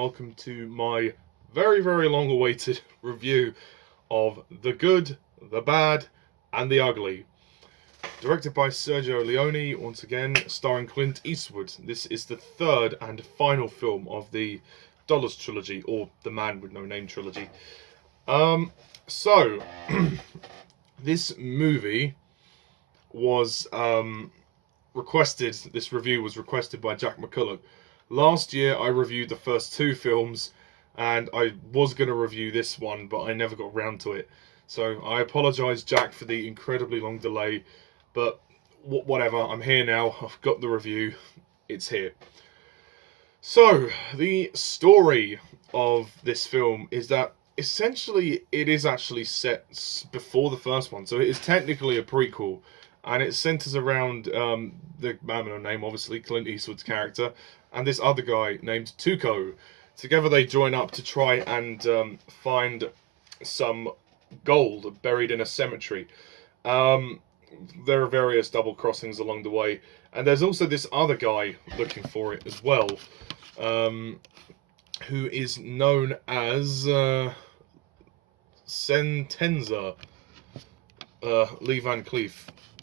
welcome to my very, very long-awaited review of The Good, the Bad, and the Ugly. Directed by Sergio Leone, once again, starring Clint Eastwood. This is the third and final film of the Dollars Trilogy, or the Man with No Name Trilogy. This movie was requested, this review was requested by Jack McCulloch. Last year I reviewed the first two films, and I was going to review this one, but I never got around to it. So I apologise, Jack, for the incredibly long delay, but whatever, I'm here now, I've got the review, it's here. So, the story of this film is that essentially it is actually set before the first one, so it is technically a prequel, and it centres around the man with no name, obviously, Clint Eastwood's character, and this other guy named Tuco. Together they join up to try and find some gold buried in a cemetery. There are various double crossings along the way, and there's also this other guy looking for it as well, who is known as Sentenza. Lee Van Cleef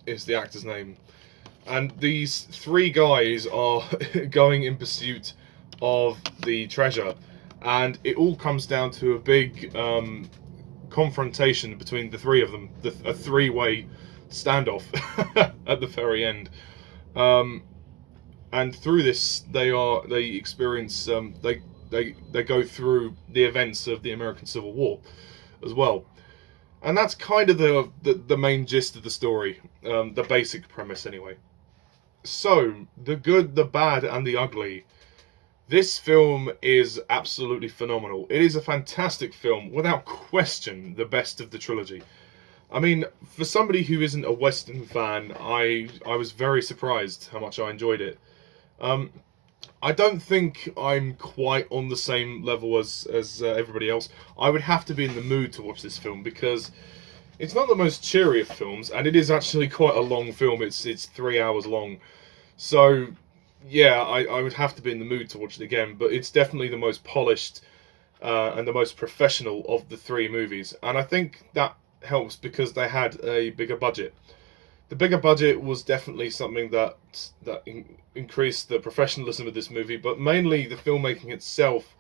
is the actor's name. And these three guys are going in pursuit of the treasure. And it all comes down to a big confrontation between the three of them. A three-way standoff at the very end. And through this, they experience, they go through the events of the American Civil War as well. And that's kind of the main gist of the story, the basic premise anyway. So, The Good, the Bad, and the Ugly. This film is absolutely phenomenal. It is a fantastic film, without question, the best of the trilogy. I mean, for somebody who isn't a Western fan, I was very surprised how much I enjoyed it. I don't think I'm quite on the same level as everybody else. I would have to be in the mood to watch this film, because it's not the most cheery of films, and it is actually quite a long film. It's 3 hours long. So, yeah, I would have to be in the mood to watch it again, but it's definitely the most polished and the most professional of the three movies. And I think that helps because they had a bigger budget. The bigger budget was definitely something that increased the professionalism of this movie, but mainly the filmmaking itself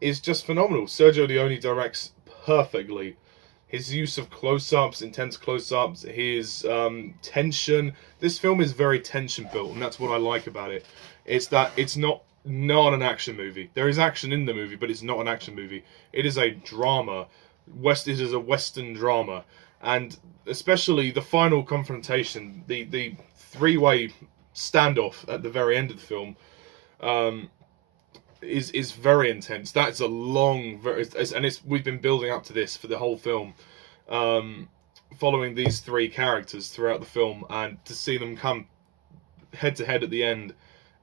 is just phenomenal. Sergio Leone directs perfectly. His use of close-ups, intense close-ups, his tension. This film is very tension-built, and that's what I like about it. It's that it's not an action movie. There is action in the movie, but it's not an action movie. It is a drama. It is a Western drama. And especially the final confrontation, the three-way standoff at the very end of the film, is very intense. That's a long, we've been building up to this for the whole film, following these three characters throughout the film, and to see them come head to head at the end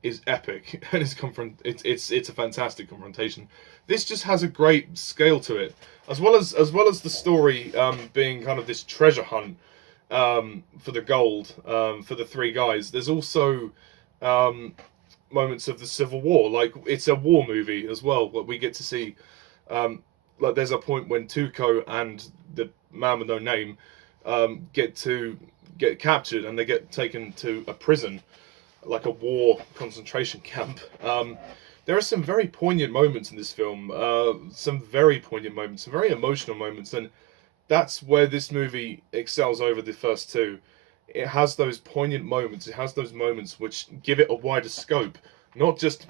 is epic. And it's a fantastic confrontation. This just has a great scale to it, as well as the story being kind of this treasure hunt for the gold for the three guys. There's also moments of the Civil War, like it's a war movie as well. What we get to see, like there's a point when Tuco and the man with no name get captured, and they get taken to a prison, like a war concentration camp. There are some very poignant moments in this film, some very poignant moments, some very emotional moments, and that's where this movie excels over the first two. It has those poignant moments, it has those moments which give it a wider scope, not just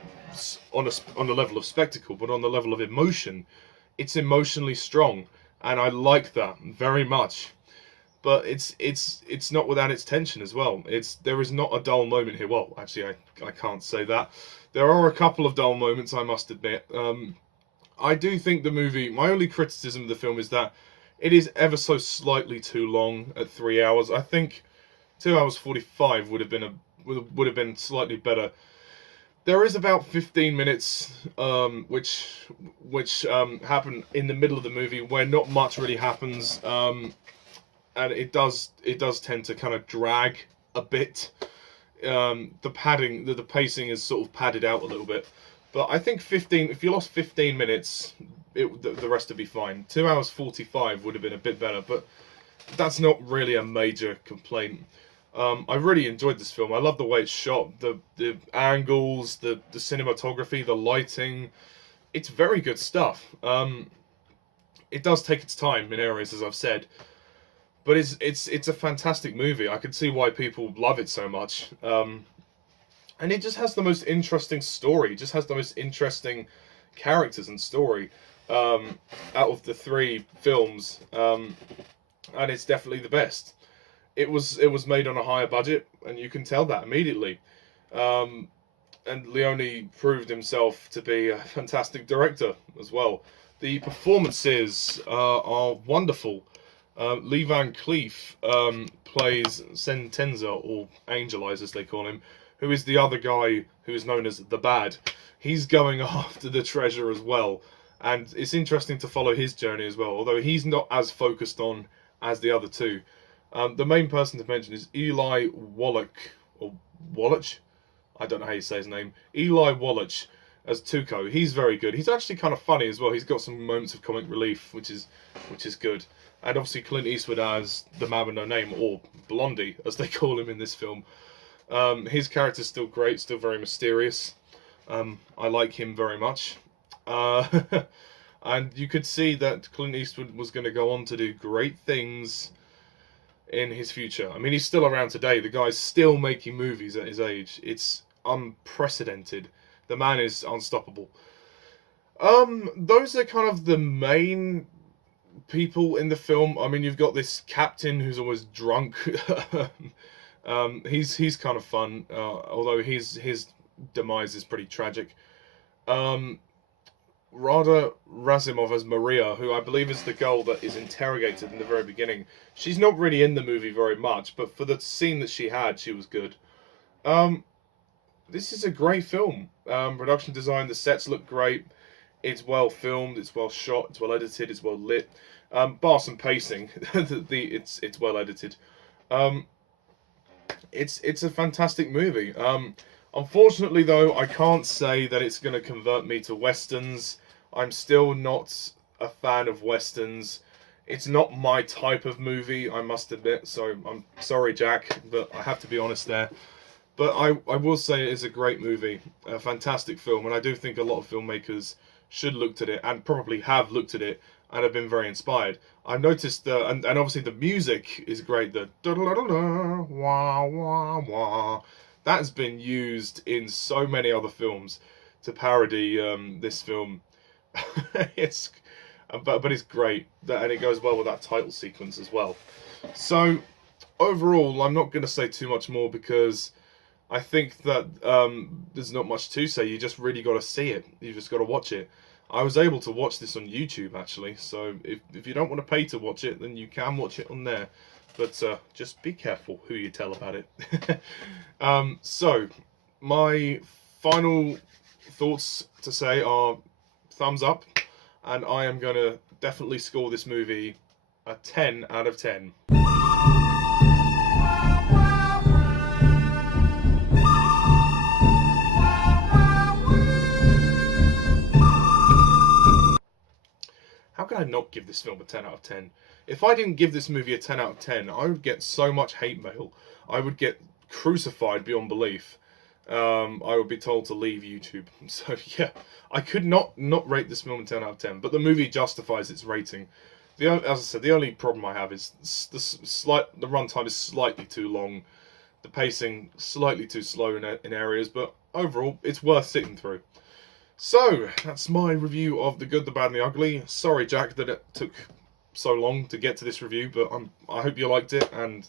on the level of spectacle, but on the level of emotion. It's emotionally strong, and I like that very much. But it's not without its tension as well. There is not a dull moment here. Well, actually, I can't say that. There are a couple of dull moments, I must admit. I do think the movie, my only criticism of the film is that it is ever so slightly too long at 3 hours. I think 2 hours 45 would have been slightly better. There is about 15 minutes which happen in the middle of the movie where not much really happens, and it does tend to kind of drag a bit. The pacing is sort of padded out a little bit, But I think 15. If you lost 15 minutes, the rest would be fine. 2 hours 45 would have been a bit better, but that's not really a major complaint. I really enjoyed this film. I love the way it's shot, the angles, the cinematography, the lighting. It's very good stuff. It does take its time in areas, as I've said, but it's a fantastic movie. I can see why people love it so much. And it just has the most interesting story. It just has the most interesting characters and story out of the 3 films, and it's definitely the best. It was made on a higher budget, and you can tell that immediately. And Leone proved himself to be a fantastic director as well. The performances are wonderful. Levan Cleef plays Sentenza, or Angel Eyes as they call him, who is the other guy who is known as the Bad. He's going after the treasure as well, and it's interesting to follow his journey as well, although he's not as focused on as the other 2. The main person to mention is Eli Wallach, or Wallach? I don't know how you say his name. Eli Wallach as Tuco. He's very good. He's actually kind of funny as well. He's got some moments of comic relief, which is good. And obviously Clint Eastwood as the man with no name, or Blondie, as they call him in this film. His character's still great, still very mysterious. I like him very much. And you could see that Clint Eastwood was going to go on to do great things in his future. I mean, he's still around today. The guy's still making movies at his age. It's unprecedented. The man is unstoppable. Those are kind of the main people in the film. I mean, you've got this captain who's always drunk. He's kind of fun, although his demise is pretty tragic. Rada Rassimov as Maria, who I believe is the girl that is interrogated in the very beginning. She's not really in the movie very much, but for the scene that she had, she was good. This is a great film. Production design, the sets look great. It's well filmed, it's well shot, it's well edited, it's well lit. Bar some pacing, it's well edited. It's a fantastic movie. Unfortunately, though, I can't say that it's going to convert me to westerns. I'm still not a fan of westerns. It's not my type of movie, I must admit. So I'm sorry, Jack, but I have to be honest there. But I will say it is a great movie, a fantastic film, and I do think a lot of filmmakers should look at it, and probably have looked at it, and have been very inspired. I've noticed, and obviously the music is great, the da-da-da-da-da, wah, wah, wah. That has been used in so many other films to parody this film. But it's great, and it goes well with that title sequence as well. So overall, I'm not going to say too much more, because I think that there's not much to say. You just really got to see it. You just got to watch it. I was able to watch this on YouTube, actually, so if you don't want to pay to watch it, then you can watch it on there. But just be careful who you tell about it. So, my final thoughts to say are thumbs up, and I am going to definitely score this movie a 10 out of 10. How can I not give this film a 10 out of 10? If I didn't give this movie a 10 out of 10, I would get so much hate mail. I would get crucified beyond belief. I would be told to leave YouTube. So yeah, I could not rate this film a 10 out of 10. But the movie justifies its rating. As I said, the only problem I have is the runtime is slightly too long. The pacing slightly too slow in areas. But overall, it's worth sitting through. So, that's my review of The Good, the Bad and the Ugly. Sorry, Jack, that it took so long to get to this review, but I hope you liked it, and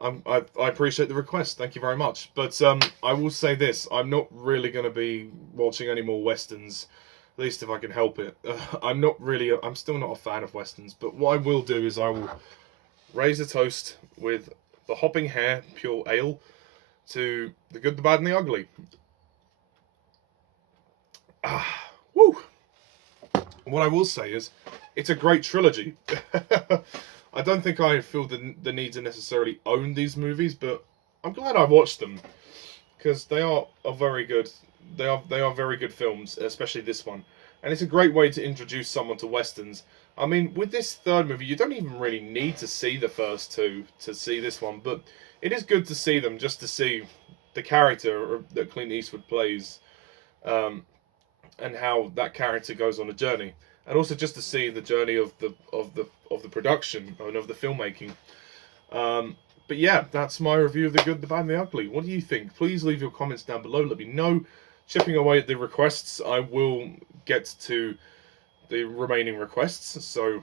I appreciate the request. Thank you very much. But I will say this, I'm not really going to be watching any more westerns, at least if I can help it. I'm still not a fan of westerns, but what I will do is I will raise a toast with the Hopping Hare Pure Ale to The Good, the Bad and the Ugly. Woo! What I will say is, it's a great trilogy. I don't think I feel the need to necessarily own these movies, but I'm glad I watched them, because they are a very good they are very good films, especially this one, and it's a great way to introduce someone to westerns. I mean, with this third movie, you don't even really need to see the first two to see this one, but it is good to see them just to see the character that Clint Eastwood plays, and how that character goes on a journey, and also just to see the journey of the production and of the filmmaking. But yeah, that's my review of The Good, the Bad, and the Ugly. What do you think? Please leave your comments down below. Let me know. Chipping away at the requests, I will get to the remaining requests, so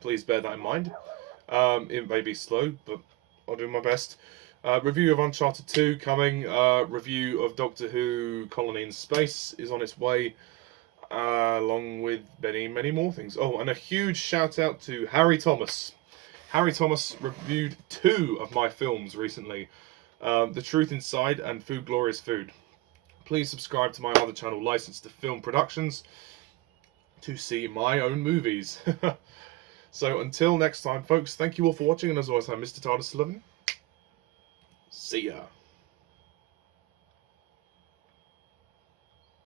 please bear that in mind. It may be slow, but I'll do my best. Review of Uncharted 2 coming. Review of Doctor Who Colony in Space is on its way, along with many more things. Oh, and a huge shout out to Harry Thomas. Harry Thomas reviewed 2 of my films recently, The Truth Inside and Food Glorious Food. Please subscribe to my other channel, Licensed to Film Productions, to see my own movies. So until next time, folks, thank you all for watching, and as always, I'm Mr. TARDIS11. See ya.